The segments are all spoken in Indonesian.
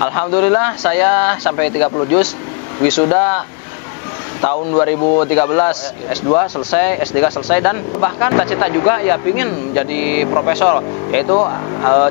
Alhamdulillah saya sampai 30 juz, wisuda tahun 2013, S2 selesai, S3 selesai, dan bahkan cita-cita juga ya pingin menjadi profesor, yaitu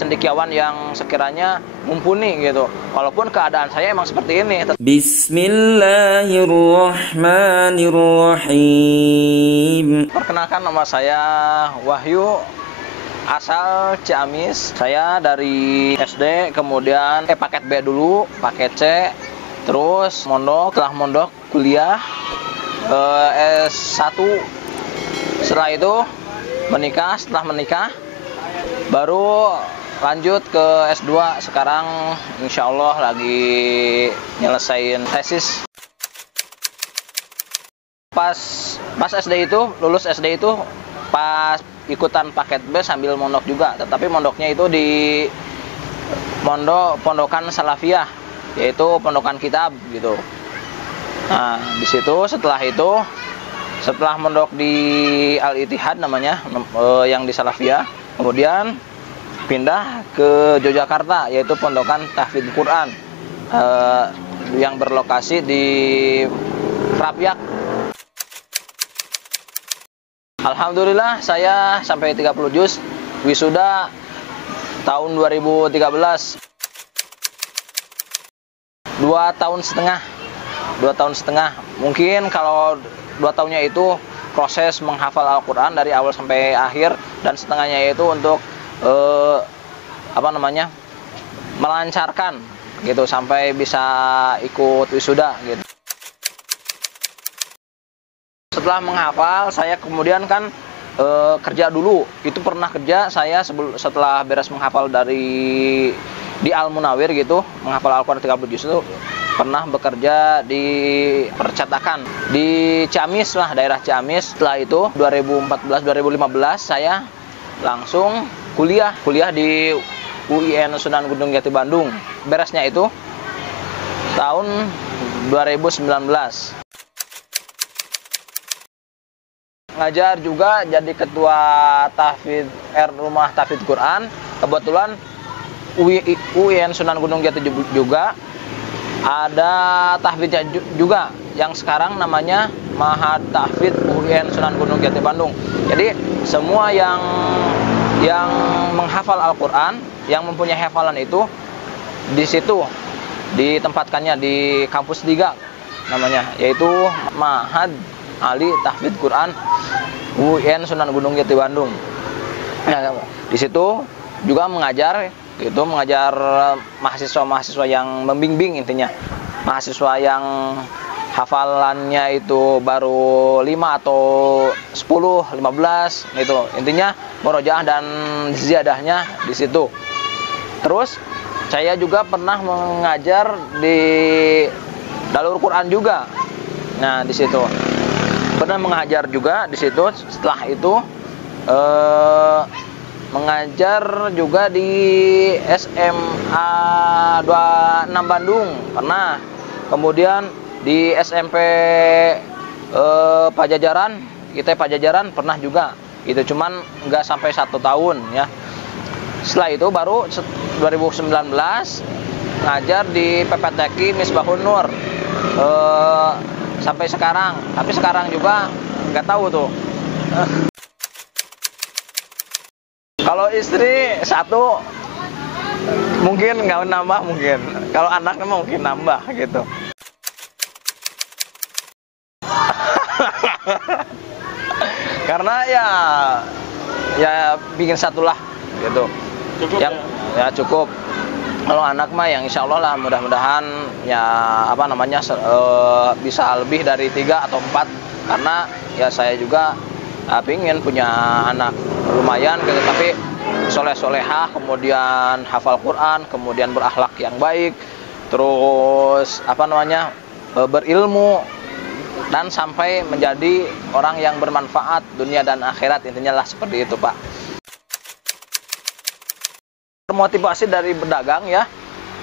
cendekiawan yang sekiranya mumpuni gitu. Walaupun keadaan saya emang seperti ini. Bismillahirrahmanirrahim. Perkenalkan, nama saya Wahyu, asal Ciamis. Saya dari SD, kemudian paket B dulu, paket C, terus mondok, setelah mondok kuliah S1. Setelah itu menikah, setelah menikah baru lanjut ke S2. Sekarang insya Allah lagi nyelesain tesis. Pas SD itu, lulus SD itu pas ikutan paket B sambil mondok juga, tetapi mondoknya itu di pondokan Salafiyah, yaitu pondokan kitab gitu. Nah, di situ setelah mondok di Al-Ittihad namanya, yang di Salafiyah, kemudian pindah ke Yogyakarta, yaitu pondokan Tahfidz Quran, yang berlokasi di Krapyak. Alhamdulillah saya sampai 30 juz, wisuda tahun 2013. 2 tahun setengah. Mungkin kalau 2 tahunnya itu proses menghafal Al-Quran dari awal sampai akhir, dan setengahnya itu untuk melancarkan gitu sampai bisa ikut wisuda gitu. Setelah menghafal, saya kemudian kan kerja dulu. Itu pernah kerja saya setelah beres menghafal di Al-Munawir gitu, menghafal Al-Quran 30 juz itu pernah bekerja di percetakan di Ciamis lah, daerah Ciamis. Setelah itu 2014-2015 saya langsung kuliah di UIN Sunan Gunung Jati Bandung. Beresnya itu tahun 2019. Ngajar juga, jadi ketua Rumah Tahfidz Quran. Kebetulan UIN Sunan Gunung Jati juga ada tahfidznya juga, yang sekarang namanya Ma'had Tahfidz UIN Sunan Gunung Jati Bandung. Jadi semua yang menghafal Al-Quran, yang mempunyai hafalan itu di situ ditempatkannya di kampus 3 namanya, yaitu Ma'had Ali Tahfidz Quran UIN Sunan Gunung Jati Bandung. Nah, di situ juga mengajar mahasiswa-mahasiswa yang membimbing, intinya mahasiswa yang hafalannya itu baru 5 atau 10, 15 gitu. Intinya murojaah dan ziyadahnya di situ. Terus saya juga pernah mengajar di Dalur Quran juga. Nah, di situ pernah mengajar juga di situ. Setelah itu mengajar juga di SMA 26 Bandung pernah. Kemudian di SMP Pajajaran, IT Pajajaran pernah juga. Itu cuman nggak sampai 1 tahun ya. Setelah itu baru 2019 ngajar di PPTQ Misbahun Nur sampai sekarang. Tapi sekarang juga nggak tahu tuh. Kalau istri 1 mungkin nggak nambah, mungkin kalau anaknya mungkin nambah gitu. Karena ya bikin 1 lah gitu. Cukup yang ya cukup. Kalau anak mah yang insya Allah lah, mudah-mudahan ya bisa lebih dari 3 atau 4, karena ya saya juga pingin punya anak lumayan gitu, tapi soleh-solehah, kemudian hafal Quran, kemudian berakhlak yang baik, terus berilmu, dan sampai menjadi orang yang bermanfaat dunia dan akhirat, intinya lah seperti itu, Pak. Termotivasi dari berdagang ya,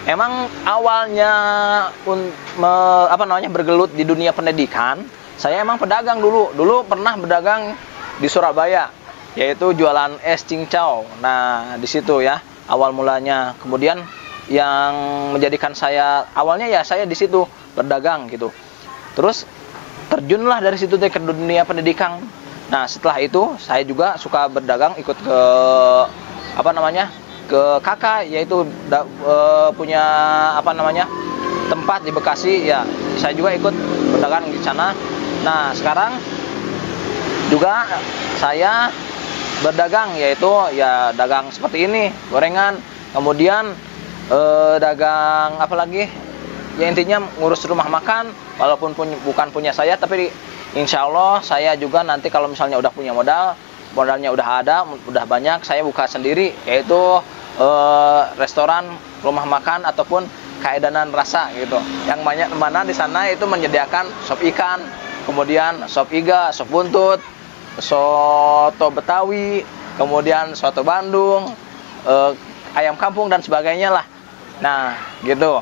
emang awalnya bergelut di dunia pendidikan. Saya emang pedagang dulu pernah berdagang di Surabaya, yaitu jualan es cincau. Nah, di situ ya awal mulanya. Kemudian yang menjadikan saya awalnya ya saya di situ berdagang gitu. Terus terjunlah dari situ ke dunia pendidikan. Nah, setelah itu saya juga suka berdagang, ikut ke apa namanya? Ke kakak, yaitu punya apa namanya? Tempat di Bekasi ya. Saya juga ikut berdagang di sana. Nah, sekarang juga saya berdagang, yaitu ya dagang seperti ini, gorengan, kemudian dagang apa lagi? Ya intinya ngurus rumah makan, walaupun bukan punya saya, tapi insya Allah saya juga nanti kalau misalnya udah punya modalnya udah ada, udah banyak, saya buka sendiri, yaitu restoran, rumah makan ataupun kaedanan rasa gitu. Yang banyak mana di sana itu menyediakan sop ikan, kemudian sop iga, sop buntut, soto Betawi, kemudian soto Bandung, ayam kampung dan sebagainya lah. Nah, gitu.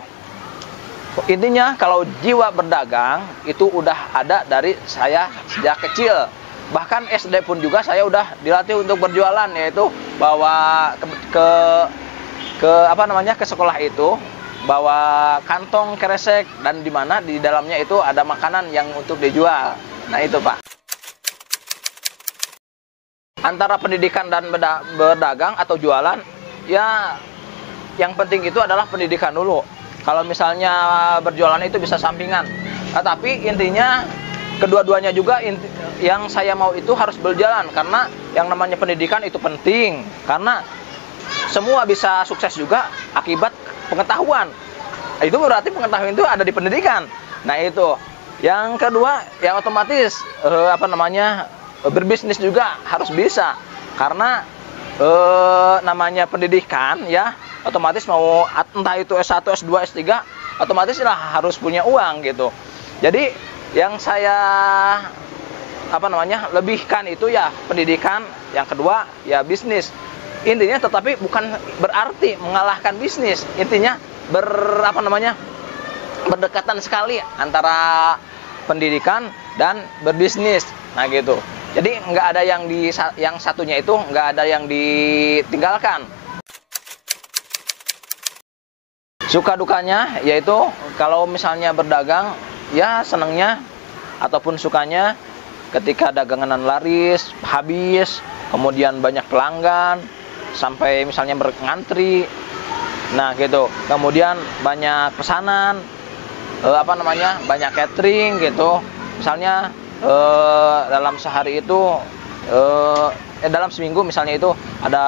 Intinya kalau jiwa berdagang itu udah ada dari saya sejak kecil. Bahkan SD pun juga saya udah dilatih untuk berjualan, yaitu bawa ke apa namanya, ke sekolah itu, bawa kantong kresek, dan di mana di dalamnya itu ada makanan yang untuk dijual. Nah, itu Pak. Antara pendidikan dan berdagang atau jualan, ya yang penting itu adalah pendidikan dulu. Kalau misalnya berjualan itu bisa sampingan. Nah, tapi intinya kedua-duanya juga yang saya mau itu harus berjalan, karena yang namanya pendidikan itu penting. Karena semua bisa sukses juga akibat pengetahuan. Itu berarti pengetahuan itu ada di pendidikan. Nah, itu. Yang kedua, yang otomatis apa namanya, berbisnis juga harus bisa. Karena namanya pendidikan ya, otomatis mau entah itu S1, S2, S3, otomatis lah harus punya uang gitu. Jadi yang saya apa namanya, lebihkan itu ya pendidikan, yang kedua ya bisnis. Intinya tetapi bukan berarti mengalahkan bisnis. Intinya apa namanya, berdekatan sekali antara pendidikan dan berbisnis. Nah, gitu. Jadi nggak ada yang satunya itu nggak ada yang ditinggalkan. Suka dukanya yaitu kalau misalnya berdagang, ya senangnya ataupun sukanya ketika dagangan laris, habis, kemudian banyak pelanggan, sampai misalnya berngantri. Nah, gitu. Kemudian banyak pesanan, apa namanya, banyak catering gitu. Misalnya dalam sehari itu dalam seminggu misalnya itu ada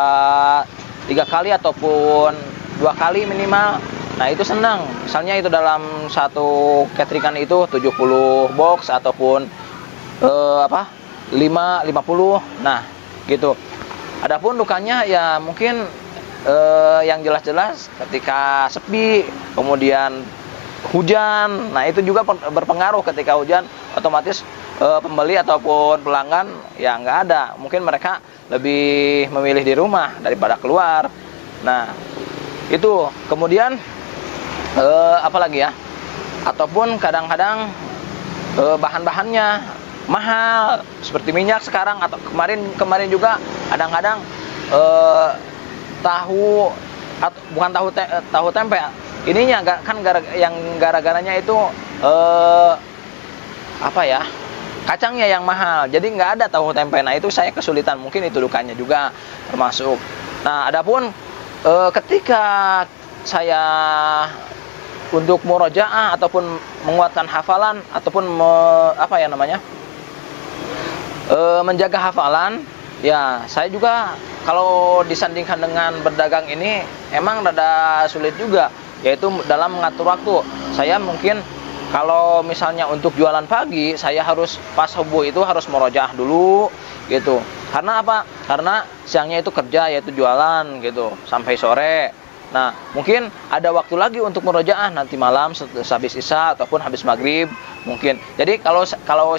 3 kali ataupun 2 kali minimal. Nah, itu senang. Misalnya itu dalam satu cateringan itu 70 box ataupun 50. Nah, gitu. Adapun dukanya ya mungkin yang jelas-jelas ketika sepi, kemudian hujan. Nah, itu juga berpengaruh. Ketika hujan otomatis pembeli ataupun pelanggan ya nggak ada. Mungkin mereka lebih memilih di rumah daripada keluar. Nah, itu. Kemudian apalagi ya, ataupun kadang-kadang bahan-bahannya mahal seperti minyak sekarang, atau kemarin juga kadang-kadang tahu tempe ininya kan yang gara-garanya itu apa ya, kacangnya yang mahal, jadi nggak ada tahu tempe. Nah, itu saya kesulitan, mungkin itu dukanya juga termasuk. Nah, adapun ketika saya untuk murojaah ataupun menguatkan hafalan ataupun menjaga hafalan, ya saya juga kalau disandingkan dengan berdagang ini emang rada sulit juga, yaitu dalam mengatur waktu. Saya mungkin kalau misalnya untuk jualan pagi, saya harus pas subuh itu harus murojaah dulu gitu. Karena apa? Karena siangnya itu kerja, yaitu jualan gitu sampai sore. Nah, mungkin ada waktu lagi untuk murojaah nanti malam habis isya ataupun habis maghrib mungkin. Jadi kalau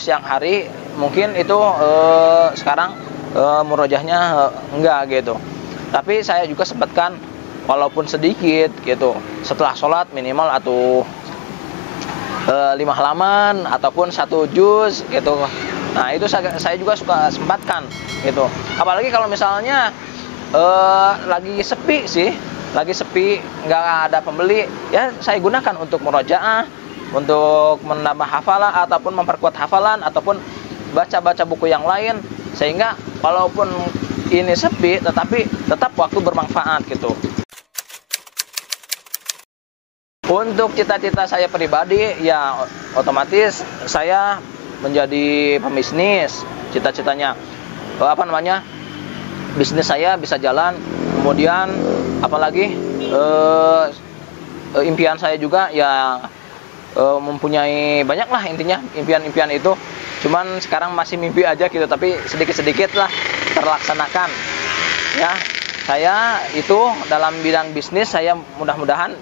siang hari mungkin itu sekarang murojaahnya enggak gitu. Tapi saya juga sempatkan walaupun sedikit gitu. Setelah sholat minimal atau 5 halaman ataupun 1 juz gitu. Nah, itu saya juga suka sempatkan gitu. Apalagi kalau misalnya lagi sepi sih. lagi sepi, nggak ada pembeli, ya saya gunakan untuk murojaah, untuk menambah hafalan ataupun memperkuat hafalan ataupun baca-baca buku yang lain, sehingga walaupun ini sepi tetapi tetap waktu bermanfaat gitu. Untuk cita-cita saya pribadi ya otomatis saya menjadi pembisnis. Cita-citanya bisnis saya bisa jalan. Kemudian apalagi impian saya juga ya mempunyai banyak lah, intinya impian-impian itu. Cuman sekarang masih mimpi aja gitu, tapi sedikit-sedikit lah terlaksanakan. Ya, saya itu dalam bidang bisnis saya mudah-mudahan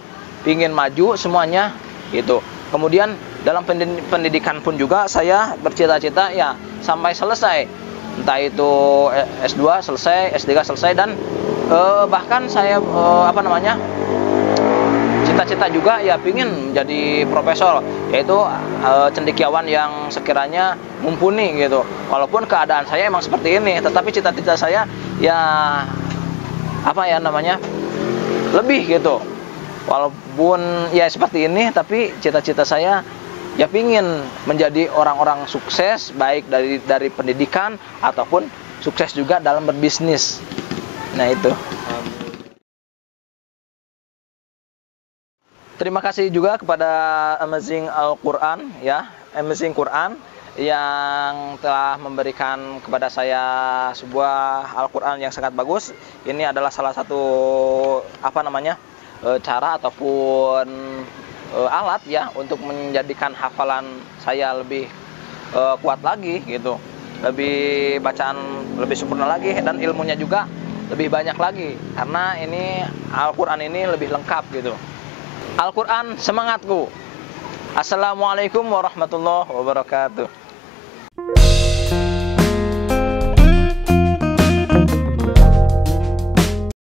pingin maju semuanya gitu. Kemudian dalam pendidikan pun juga saya bercita-cita ya sampai selesai. Entah itu S2 selesai, S3 selesai, dan bahkan saya cita-cita juga ya pingin menjadi profesor, yaitu cendekiawan yang sekiranya mumpuni gitu. Walaupun keadaan saya emang seperti ini, tetapi cita-cita saya ya lebih gitu. Walaupun ya seperti ini, tapi cita-cita saya ya pingin menjadi orang-orang sukses, baik dari pendidikan ataupun sukses juga dalam berbisnis. Nah itu. Terima kasih juga kepada Amazing Al-Quran ya, Amazing Quran yang telah memberikan kepada saya sebuah Al-Quran yang sangat bagus. Ini adalah salah satu cara ataupun alat ya untuk menjadikan hafalan saya lebih kuat lagi gitu, lebih bacaan lebih sempurna lagi, dan ilmunya juga lebih banyak lagi karena ini Al-Quran ini lebih lengkap gitu. Al-Quran semangatku. Assalamualaikum warahmatullahi wabarakatuh.